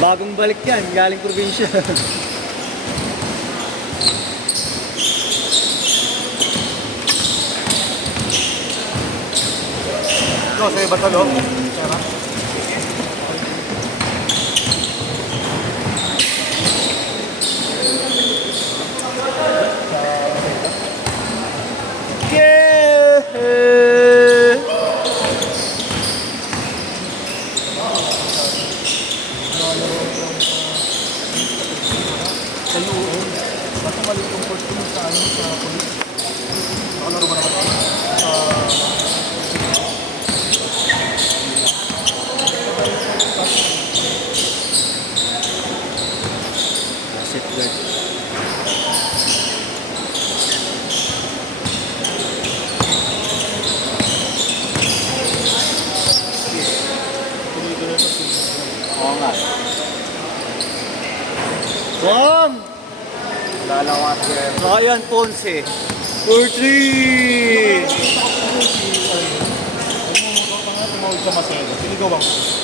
Bagong balik yan, galing probinsya. Ito, sa iba talo. Sa UON, basta mali yung court ko sa ano, sa police. Nakalaro ba naman ako? Safeguard. Oo nga. Bom! Lalawas yan. Ryan Ponce. 4-3! Tumawag sa Macedo. Sinigaw ako.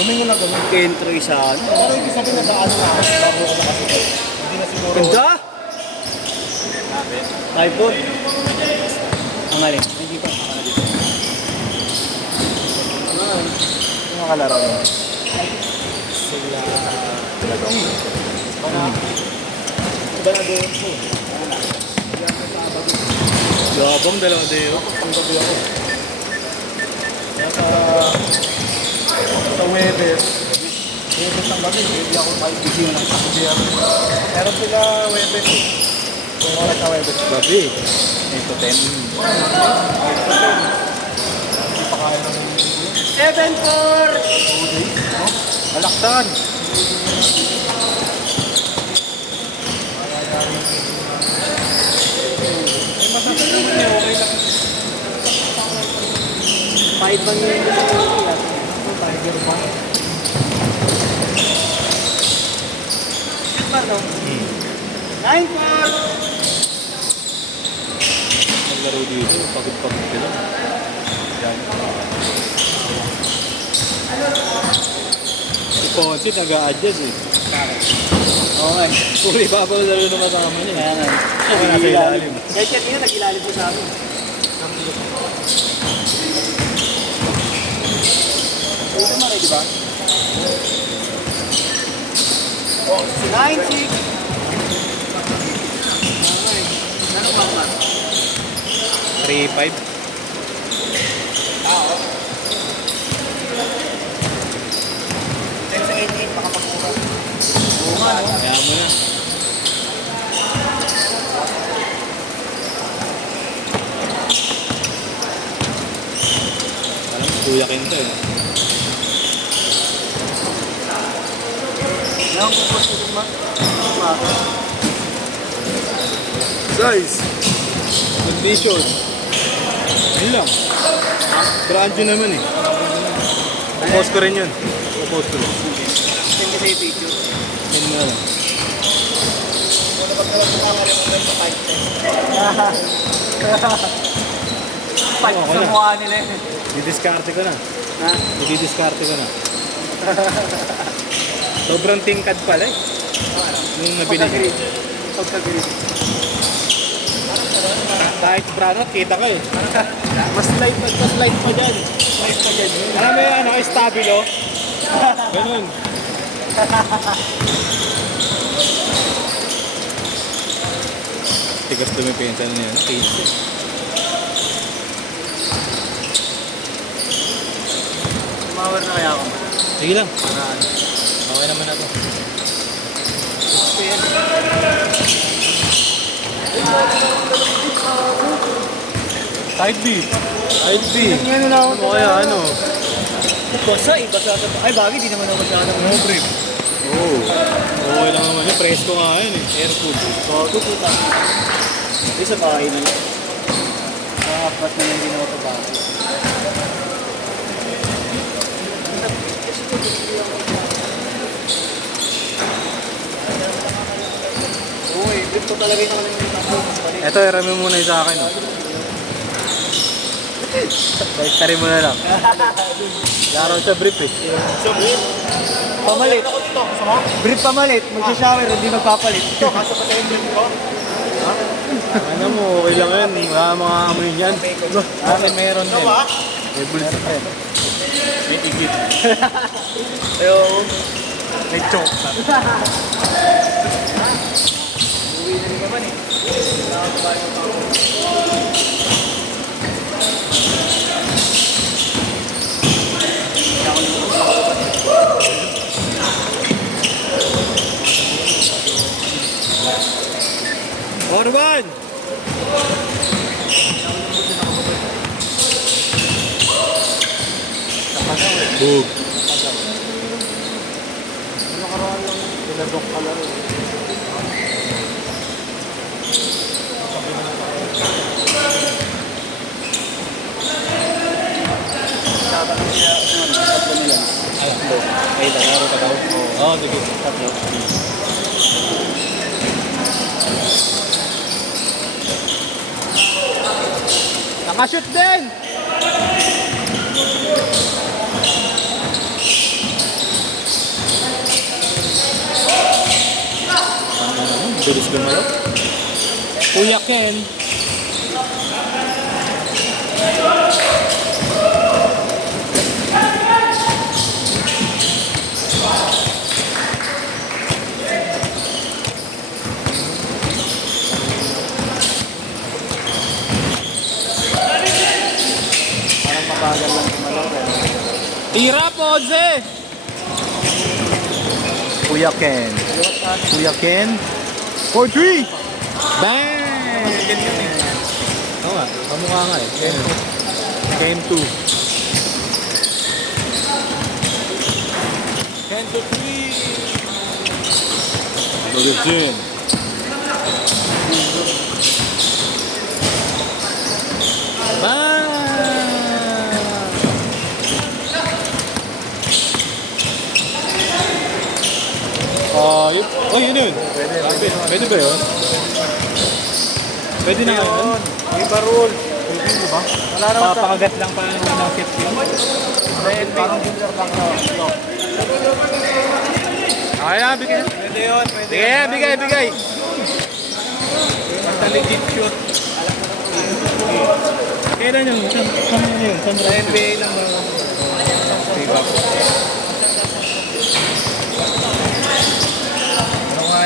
Lumingon na gano'n. Kentro isa. Pero ibig sabihin na daan na ako. Bago ako nakasito. Hindi na siguro. Ganda! iPhone. Ang alin? Hindi pa. Yung mga kalaro mo. Sila. Sila dong. Iba na doon po. Gabong dalawa dayo. Panggabi ako. Kaya sa Webes ng gabi, hindi ako maibigyan ng kakbiyan. Meron sila Webes. Kung wala sa Webes. Gabi. 8 to 10. Hindi pa kaya ng 7-4! 2 days. No? Alaksan. Ay, masasabi naman niya, okay lang. 5 bang yun? Tiger ba? Shoot ba no? 9-4! Naglaro dito, pagod-pagod ka lang. Yan. Si Ponce nag-a-adjust eh. Oo nga. Puri babaw lalo na masama niya. Kaya nga. Ako nasa ilalim. Kaya siya tingnan, nag-ilalim po sa amin. Ito mo rin, di ba? 9-6! Ano ba ba? 3-5. Sa 88, baka magmura. Oo nga, no? Kaya mo na. Parang Kuya Kento eh. Ngayon po po siya ma. Guys! Condition. Yun lang. Brandyo naman eh. Post ko rin yun. Post ko rin. Send ko sa yung picture. Yun nga lang. Fight Okay sa na. mukha nila eh. Didiskarte ko na. Ha? Didiskarte ko na. Sobrang tingkad pala eh. Nung nabili ko. Pagka-green. Pagka-green. Kahit brano, kita ko eh. Mas light pa dyan. Light pa dyan. Alam mo yung ano, stabilo? Ganun. Tigas dumipensa na yan. Case. Tumawar na kaya ako. Sige lang. Para ano. Okay naman ako. Gusto yan. Side B. Side B. Ngayon na ako. Ano kaya ano? Basa, ibasa sa... Ay, bagay, di naman ako masyadong no grip. Oo. Okay lang naman yun. Presko nga yun eh. Airfood. Bago po tayo. Ito sa bahay na lang. Nakapat na yung ginawa sa bahay. Oo eh, grip ko talaga yung nakalimutan ko. Ito, irami muna yung sa akin. Oh. Baliktarin mo na lang. Laro sa brief eh. So, Pamalit. Brief pamalit. Magsha-shower, hindi magpapalit. kaso pa tayo yung ko. Ano mo, okay lang yan. Wala mga amoy yan. Akin meron din. Ba? May bulis pa yan. May tigit. Ayun. May choke. Orban! Bug. Nakaraan lang. Pinadok ka lang. Ay, laro ka daw. Oo, sige. Tatlo. Nakashoot din! Bilis gumalaw. Kuya Ken. Parang mabagal lang kumalaw. Tira po, Jose! Kuya Ken. Kuya Ken. 4-3! Bang! Oo nga, kamukha nga eh. Game 2. Ken to 3! Look at Bang! Yun. Oh, yun yun. Pwede ba yun? Pwede na yun. May barul. Pwede di ba? Wala naman sa... Papakagat lang pa ng nakit yun. Parang dealer lang na. Okay na, bigay. Pwede yun. Pwede Bigay. Basta legit shoot. Kailan yun? Saan yun? Sa NBA lang ba? Diba?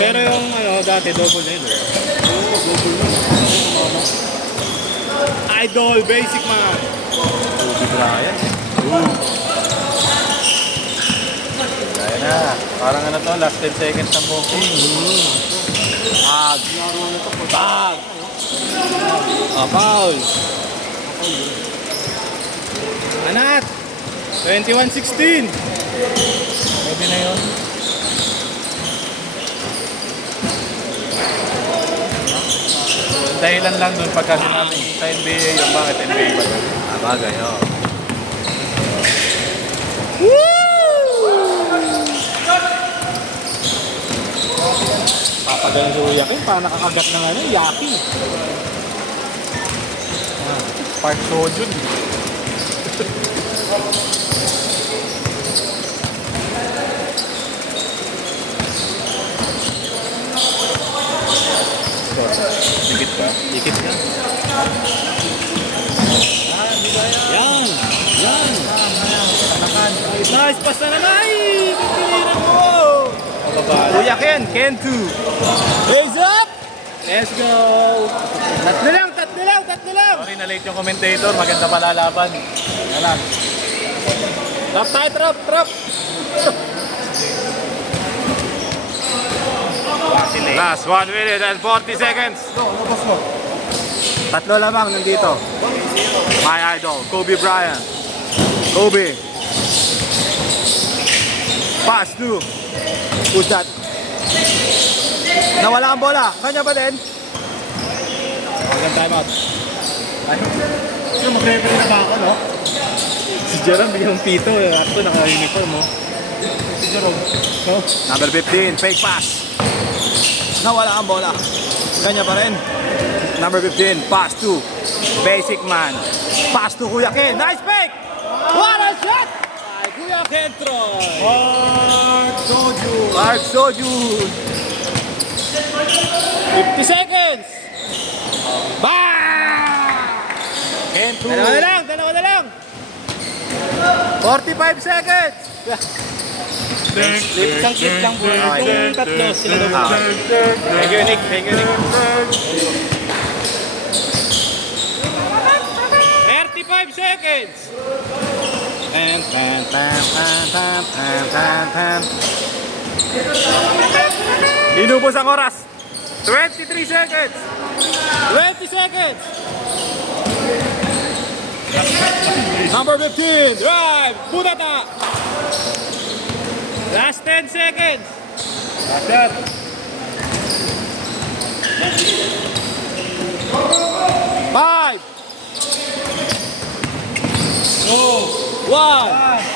Pero yung ano, dati double na yun. Idol, basic man. Kobe Bryant. Kaya na. Parang ano to, last 10 seconds ng buko. Bag. Bag. Foul. Anat. 21-16. Pwede na yun. Dahilan lang doon pagka sinabi sa NBA yung bakit NBA ba doon? Bagay, oo. Papagalan sa uyakin, parang nakakagat ng ano, yaki. Park Sojun. Dikit ba? Dikit ka. Yan. Nice pass na naman. Ay! Pagkiliran mo. Kuya Ken, Ken 2. Hands up! Let's go! Tatlo lang! Sorry na late yung commentator, maganda pala laban. Yan lang. Drop tayo, drop! Last 1 minute and 40 seconds. Tatlo lamang nandito. My idol, Kobe Bryant. Kobe. Pass to. Who's that? Nawala ang bola. Kanya ba din? Hanggang time out. Yung mag-referee na ba ako, no? Si Jerome biglang pito. Ako naka-uniform mo. Si Jerome. Oh. Number 15, fake pass. Nawala ang bola. Kanya pa rin. Number 15, pass to Basic Man. Pass to Kuya Ken. Nice pick! What a shot! Ay, Kuya Ken Troy. Mark Sojun. 50 seconds. Bang! Ken Troy. Dalawa na lang. 45 seconds. Isang clip lang po. Yung tatlo, sila daw. Thank you, Nick. Thank you, Nick. 35 seconds. Pam, pam, pam, pam, pam, pam, pam, pam. Inubos ang oras. 23 seconds. 20 seconds. Number 15, drive, Budata. Last 10 seconds. Shot. Five. 2, 1.